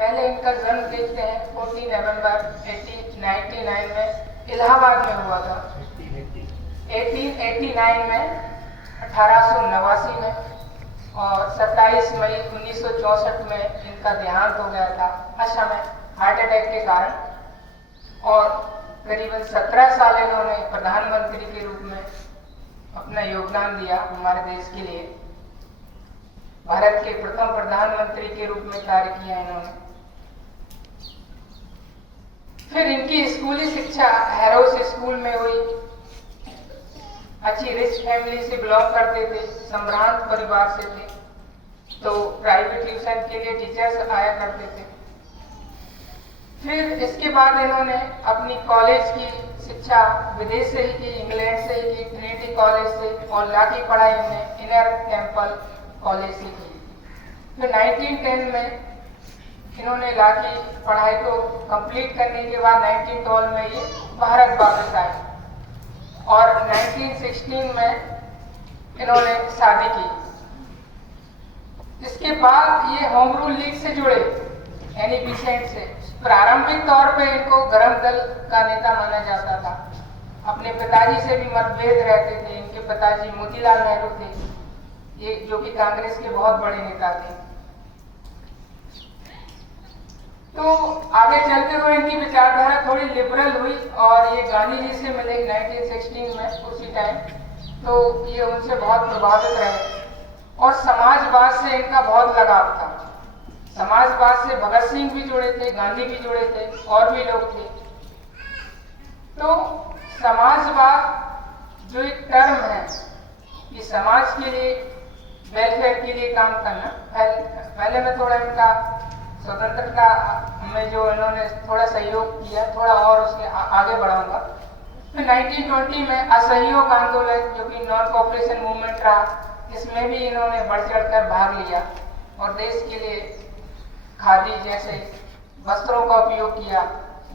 पहले इनका जन्म देखते हैं 14 नवंबर 1899 में इलाहाबाद में हुआ था। 1889 में 1889 में और 27 मई 1964 में इनका देहांत हो गया था असमय हार्ट अटैक के कारण। और करीबन 17 साल इन्होंने प्रधानमंत्री के रूप में अपना योगदान दिया हमारे देश के लिए। भारत के प्रथम प्रधानमंत्री के रूप में कार्य किया इन्होंने। फिर इनकी स्कूली शिक्षा हैरोस स्कूल में हुई। अच्छी रिच फैमिली से बिलोंग करते थे, संभ्रांत परिवार से थे, तो प्राइवेट ट्यूशन के लिए टीचर्स आया करते थे। फिर इसके बाद इन्होंने अपनी कॉलेज की शिक्षा विदेश से ही की, इंग्लैंड से ही की, ट्रिनिटी कॉलेज से, और लॉ की पढ़ाई इन्होंने इनर टेम्पल कॉलेज से की। फिर 1910 में इन्होंने लॉ की पढ़ाई को कंप्लीट करने के बाद 1912 में ये भारत वापस आए और 1916 में इन्होंने शादी की। इसके बाद ये होम रूल लीग से जुड़े, एनी बिसेंट से। प्रारंभिक तौर पे इनको गरम दल का नेता माना जाता था। अपने पिताजी से भी मतभेद रहते थे। इनके पिताजी मोतीलाल नेहरू थे, ये जो कि कांग्रेस के बहुत बड़े नेता थे। तो आगे चलते हुए इनकी विचारधारा थोड़ी लिबरल हुई और ये गांधी जी से मिले 1916 में, उसी टाइम। तो ये उनसे बहुत प्रभावित रहे और समाजवाद से इनका बहुत लगाव था। समाजवाद से भगत सिंह भी जुड़े थे, गांधी भी जुड़े थे, और भी लोग थे। तो समाजवाद जो एक टर्म है कि समाज के लिए, वेलफेयर के लिए काम करना। पहले में थोड़ा इनका स्वतंत्रता में जो इन्होंने थोड़ा सहयोग किया, थोड़ा और उसके आगे बढ़ाऊंगा। फिर 1920 में असहयोग आंदोलन जो कि नॉन कॉपरेशन मूवमेंट रहा, इसमें भी इन्होंने बढ़ चढ़कर भाग लिया और देश के लिए खादी जैसे वस्त्रों का उपयोग किया,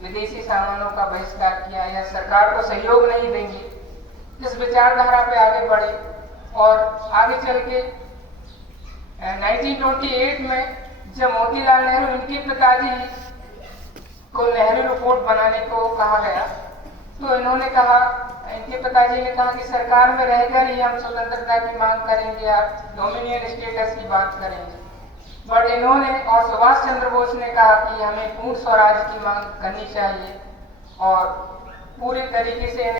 विदेशी सामानों का बहिष्कार किया, या सरकार को सहयोग नहीं देंगे, इस विचारधारा पे आगे बढ़े। और आगे चल के 1928 में जब मोतीलाल नेहरू, इनके पिताजी को नेहरू रिपोर्ट बनाने को कहा गया, तो इन्होंने कहा, इनके पिताजी ने कहा कि सरकार में रहकर ही हम स्वतंत्रता की मांग करेंगे या डोमिनियन स्टेटस की बात करेंगे। बट इन्होंने और सुभाष चंद्र बोस ने कहा कि हमें पूर्ण स्वराज की मांग करनी चाहिए और पूरे तरीके से